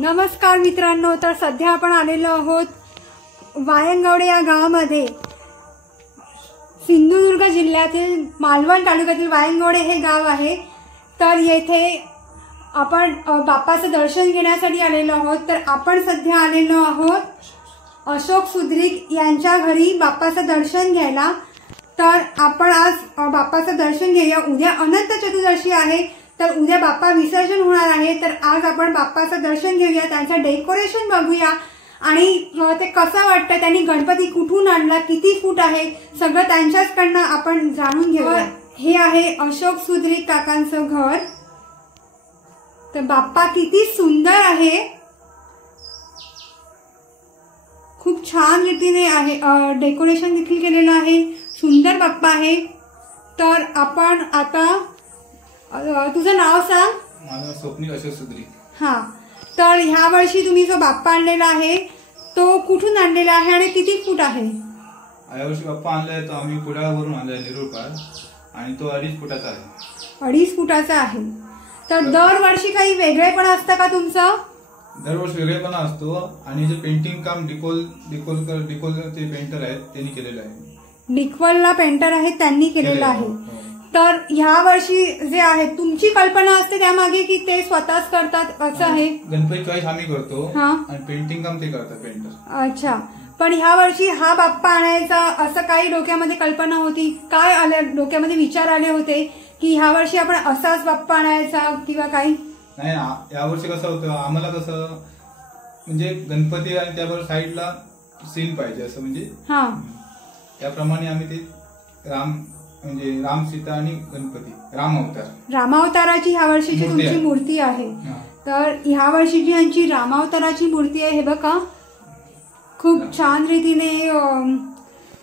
नमस्कार मित्रांनो, तर सध्या आपण आलेलो आहोत वायंगवडे या गावामध्ये। सिंधुदुर्ग जिल्ह्यातील मालवण तालुक्यातील वायंगवडे हे गाव आहे। तर येथे आपण बाप्पाचं दर्शन घेण्यासाठी आलेलो आहोत। तर आपण सध्या आलेलो आहोत अशोक सुद्रिक यांच्या घरी बाप्पाचं दर्शन घ्यायला। तर आपण आज बाप्पाचं दर्शन घेऊया। उद्या अनंत चतुर्दशी आहे, तर उद्या बाप्पा विसर्जन होणार आहे। तर आज आपण बाप्पाचं दर्शन घेऊया, त्यांचं डेकोरेशन बघूया आणि ते कसं वाटतं, त्यांनी गणपती कुठून आणला, किती फूट आहे, सगळं त्यांच्याचकडनं आपण जाणून घेऊया। हे आहे अशोक सुद्रिक काकांचं घर। तर बाप्पा किती सुंदर आहे, खूप छान रीतीने आहे, डेकोरेशन देखील केलेलं आहे, सुंदर बाप्पा आहे। तर आपण आता तुझं नाव सांग। माझं स्वप्नील अशोक सुद्रिक। हा, तर ह्या वर्षी तुम्ही जो बाप्पा आणलेला आहे तो कुठून आणलेला आहे आणि किती फूट आहे? यावर्षी बाप्पा आणलाय तो आम्ही पुढावरून आणलाय नेरुळपार, आणि तो 2.5 फुटाचा आहे। 2.5 फुटाचा आहे। तर दरवर्षी काही वेगळेपण असतं का तुमचं? दरवर्षी वेगळेपणा असतो, आणि जे पेंटिंग काम डिकोलचे पेंटर आहेत त्यांनी केलेलं आहे। डिक्वलला पेंटर आहेत त्यांनी केलेलं आहे। तर ह्या वर्षी जे आहे तुमची कल्पना असते त्यामागे की ते स्वतःच करतात असं आहे? गणपती चॉईस आम्ही करतो आणि पेंटिंग काम ते करतात पेंटर। अच्छा, पण ह्या वर्षी हा बाप्पा आणायचा असं काही डोक्यामध्ये कल्पना होती? काय आले डोक्यामध्ये, विचार आले होते की ह्या वर्षी आपण असाच बाप्पा आणायचा किंवा काही? नाही, यावर्षी कसं होतं आम्हाला, कसं म्हणजे गणपती आणि त्याबरोबर साईडला सीन पाहिजे असं, म्हणजे त्याप्रमाणे आम्ही ते राम सीता आणि गणपती रामावताराची ह्या वर्षीची तुमची मूर्ती आहे। तर ह्या वर्षीची यांची रामावताराची मूर्ती आहे। हे बघा, खूप छान रीतीने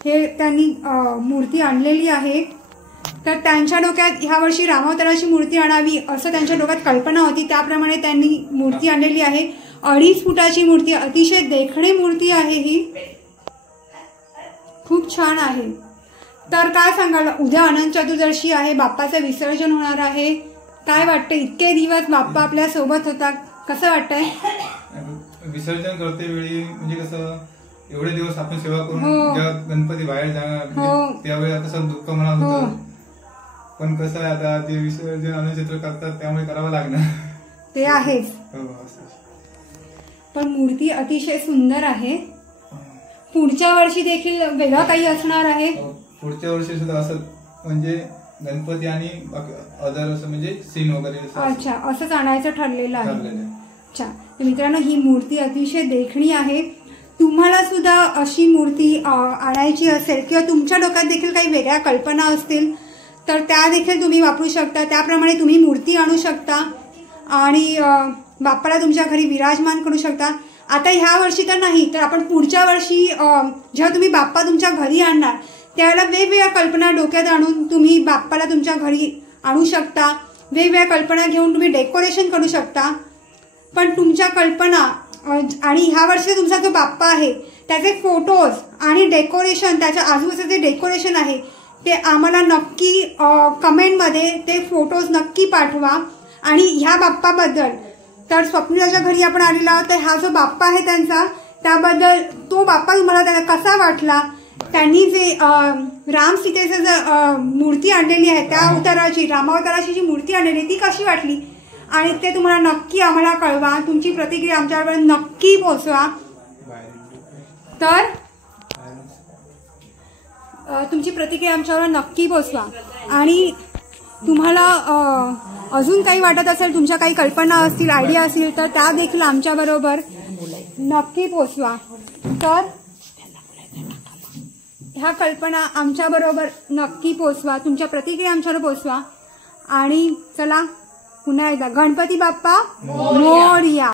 हे त्यांनी मूर्ती आणलेली आहे। तर त्यांच्या डोक्यात ह्या वर्षी रामावताराची मूर्ती आणावी असं त्यांच्या डोक्यात कल्पना होती, त्याप्रमाणे त्यांनी मूर्ती आणलेली आहे। 2.5 फुटाची मूर्ती, अतिशय देखणी मूर्ती आहे ही, खूप छान आहे। तर काय सांगाल, उद्या अनंत चतुर्दशी आहे, बाप्पाचं विसर्जन होणार आहे, काय वाटतं? इतके दिवस बाप्पा आपल्या सोबत होता, कसं वाटतंय? विसर्जन करते वेळी म्हणजे कसं एवढे दिवस आपण सेवा करून जेव्हा गणपती बाहेर जाणार त्यावेळी कसं दुःख मनात होतं, पण कसं आहे आता ते विसर्जन अनंत चतुर्दशी करतात त्यामुळे करावं लागणार, ते आहेच। पण मूर्ती अतिशय सुंदर आहे। पुढच्या वर्षी देखील वेगळं काही असणार आहे? पुढच्या वर्षी सुद्धा असं म्हणजे गणपती आणि अदर असं म्हणजे सीन वगैरे। अच्छा, असंच आणायचं ठरलेलं आहे। अच्छा, तर मित्रांनो ही मूर्ती अतिशय देखणी आहे। तुम्हाला सुद्धा अशी मूर्ती आणायची असेल किंवा तुमच्या डोक्यात देखील काही वेगळ्या कल्पना असतील तर त्या देखील तुम्ही वापरू शकता, त्याप्रमाणे तुम्ही मूर्ती आणू शकता आणि बाप्पाला तुमच्या घरी विराजमान करू शकता। आता ह्या वर्षी तर नाही, तर आपण पुढच्या वर्षी जेव्हा तुम्ही बाप्पा तुमच्या घरी आणणार त्यावेळेला वेगवेगळ्या कल्पना डोक्यात आणून तुम्ही बाप्पाला तुमच्या घरी आणू शकता, वेगवेगळ्या कल्पना घेऊन तुम्ही डेकोरेशन करू शकता। पण तुमच्या कल्पना आणि ह्या वर्षी तुमचा जो बाप्पा आहे त्याचे फोटोज आणि डेकोरेशन, त्याच्या आजूबाजूचं जे डेकोरेशन आहे ते आम्हाला नक्की कमेंटमध्ये ते फोटोज नक्की पाठवा। आणि ह्या बाप्पाबद्दल, तर स्वप्नीलाच्या घरी आपण आलेला आहोत, तर हा जो बाप्पा आहे त्यांचा, त्याबद्दल तो बाप्पा तुम्हाला कसा वाटला, त्यांनी जे राम सीतेचं जर मूर्ती आणलेली आहे त्या अवताराची, रामावताराची जी मूर्ती आणलेली ती कशी वाटली, आणि ते तुम्हाला नक्की आम्हाला कळवा, तुमची प्रतिक्रिया आमच्यावर नक्की पोहोचवा। तर तुमची प्रतिक्रिया आमच्यावर नक्की पोहोचवा, आणि तुम्हाला अजून काही वाटत असेल, तुमच्या काही कल्पना असतील, आयडिया असतील तर त्या देखील आमच्याबरोबर नक्की पोहोचवा। तर ह्या कल्पना आमच्याबरोबर नक्की पोहोचवा, तुमच्या प्रतिक्रिया आमच्यावर पोहोचवा। आणि चला पुन्हा एकदा गणपती बाप्पा मोरया।